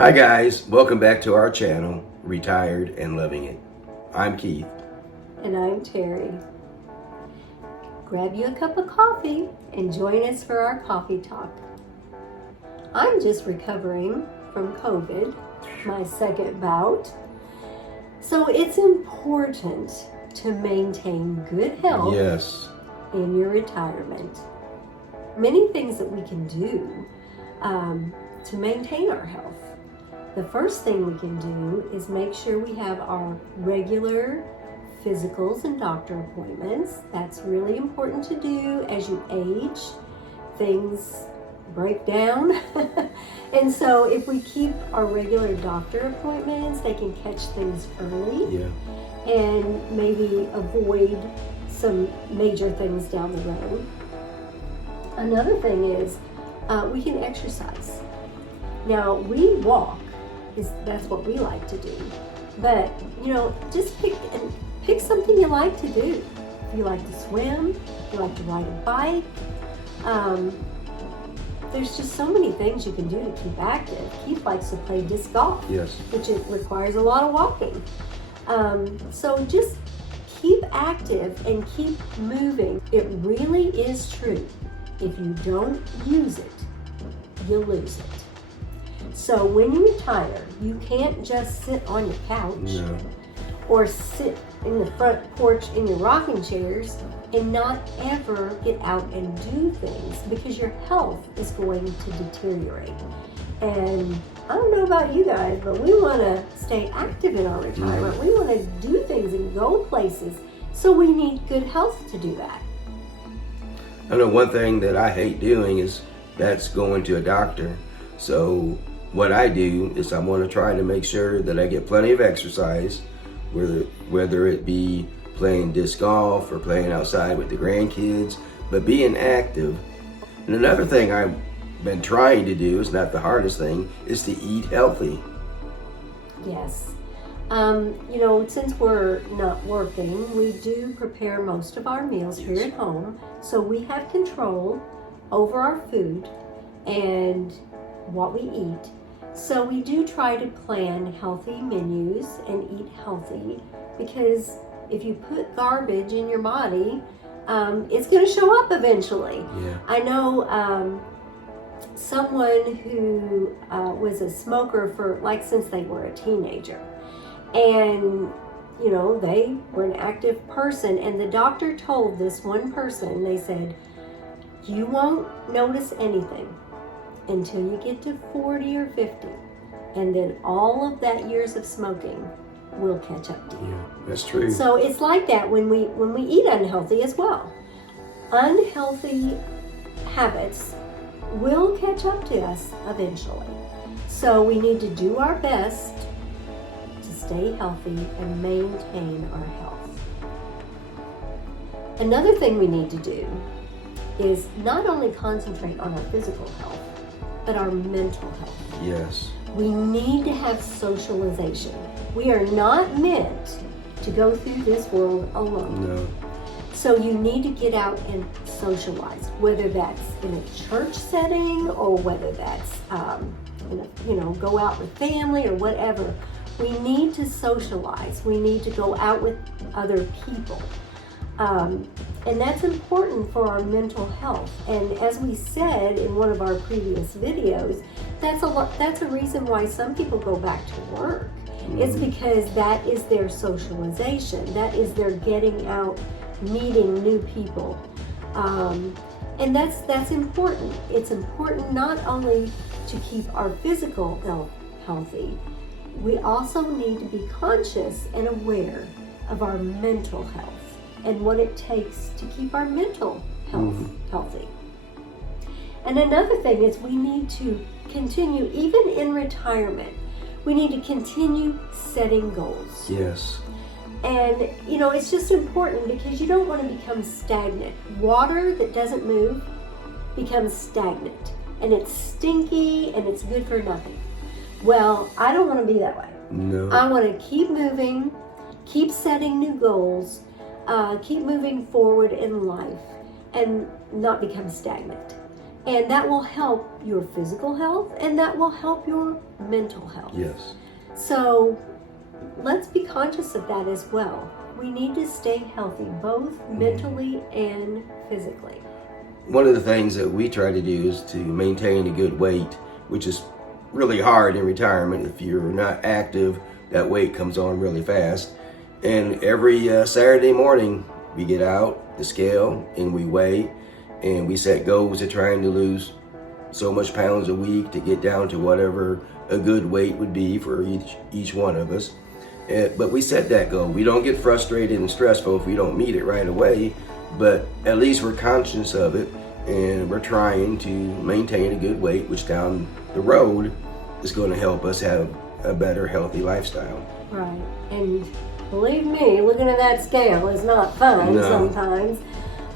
Hi guys, welcome back to our channel, Retired and Loving It. I'm Keith. And I'm Terry. Grab you a cup of coffee and join us for our coffee talk. I'm just recovering from COVID, my second bout. So it's important to maintain good health in your retirement. Many things that we can do to maintain our health. The first thing we can do is make sure we have our regular physicals and doctor appointments. That's really important to do as you age. Things break down. And so if we keep our regular doctor appointments, they can catch things early and maybe avoid some major things down the road. Another thing is we can exercise. Now we walk. That's what we like to do. But, just pick something you like to do. If you like to swim, if you like to ride a bike, there's just so many things you can do to keep active. Keith likes to play disc golf, which it requires a lot of walking. So just keep active and keep moving. It really is true. If you don't use it, you'll lose it. So when you retire, you can't just sit on your couch or sit in the front porch in your rocking chairs and not ever get out and do things, because your health is going to deteriorate. And I don't know about you guys, but we want to stay active in our retirement. We want to do things and go places. So we need good health to do that. I know one thing that I hate doing is that's going to a doctor. So what I do is I want to try to make sure that I get plenty of exercise, whether it be playing disc golf or playing outside with the grandkids, but being active. And another thing I've been trying to do, is not the hardest thing, is to eat healthy. Yes. Since we're not working, we do prepare most of our meals here at home. So we have control over our food and what we eat. So we do try to plan healthy menus and eat healthy, because if you put garbage in your body, it's going to show up eventually. I know someone who was a smoker since they were a teenager. And, they were an active person. And the doctor told this one person, they said, you won't notice anything until you get to 40 or 50. And then all of that years of smoking will catch up to you. Yeah, that's true. So it's like that when we eat unhealthy as well. Unhealthy habits will catch up to us eventually. So we need to do our best to stay healthy and maintain our health. Another thing we need to do is not only concentrate on our physical health, but our mental health. Yes. We need to have socialization. We are not meant to go through this world alone. No. So you need to get out and socialize, whether that's in a church setting or whether that's, go out with family or whatever. We need to socialize. We need to go out with other people. And that's important for our mental health. And as we said in one of our previous videos, that's a reason why some people go back to work. It's because that is their socialization. That is their getting out, meeting new people. And that's important. It's important not only to keep our physical health healthy, we also need to be conscious and aware of our mental health and what it takes to keep our mental health healthy. And another thing is we need to continue, even in retirement, we need to continue setting goals. Yes. And, it's just important because you don't want to become stagnant. Water that doesn't move becomes stagnant, and it's stinky and it's good for nothing. Well, I don't want to be that way. No. I want to keep moving, keep setting new goals, keep moving forward in life, and not become stagnant. And that will help your physical health, and that will help your mental health. Yes. So let's be conscious of that as well. We need to stay healthy, both mentally and physically. One of the things that we try to do is to maintain a good weight, which is really hard in retirement. If you're not active, that weight comes on really fast. And every Saturday morning, we get out the scale and we weigh, and we set goals of trying to lose so much pounds a week to get down to whatever a good weight would be for each one of us. But we set that goal. We don't get frustrated and stressful if we don't meet it right away, but at least we're conscious of it, and we're trying to maintain a good weight, which down the road is going to help us have a better, healthy lifestyle. Right. And believe me, looking at that scale is not fun sometimes.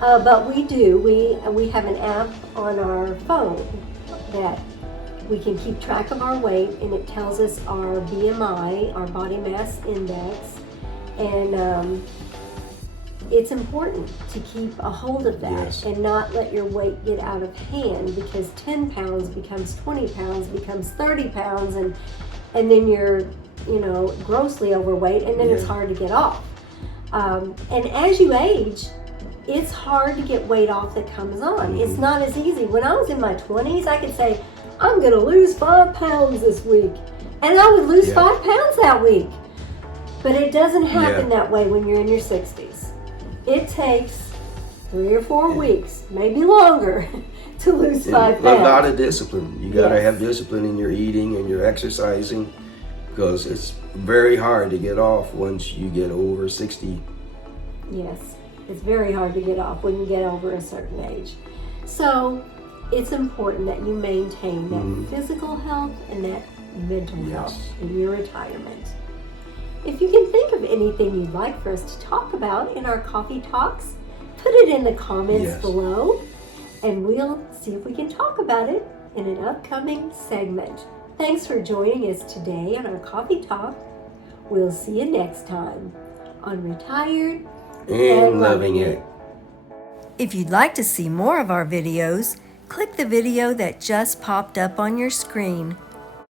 But we do. We have an app on our phone that we can keep track of our weight, and it tells us our BMI, our body mass index, and it's important to keep a hold of that. Yes. And not let your weight get out of hand, because 10 pounds becomes 20 pounds, becomes 30 pounds, and then you're, grossly overweight, and then it's hard to get off. And as you age, it's hard to get weight off that comes on. It's not as easy. When I was in my 20s, I could say, I'm going to lose 5 pounds this week. And I would lose 5 pounds that week. But it doesn't happen that way when you're in your 60s. It takes 3 or 4 weeks, maybe longer, to lose 5 pounds. A lot of discipline. You got to have discipline in your eating and your exercising, because it's very hard to get off once you get over 60. Yes, it's very hard to get off when you get over a certain age. So it's important that you maintain that physical health and that mental health in your retirement. If you can think of anything you'd like for us to talk about in our coffee talks, put it in the comments below, and we'll see if we can talk about it in an upcoming segment. Thanks for joining us today on our coffee talk. We'll see you next time on Retired and Loving It. If you'd like to see more of our videos, click the video that just popped up on your screen.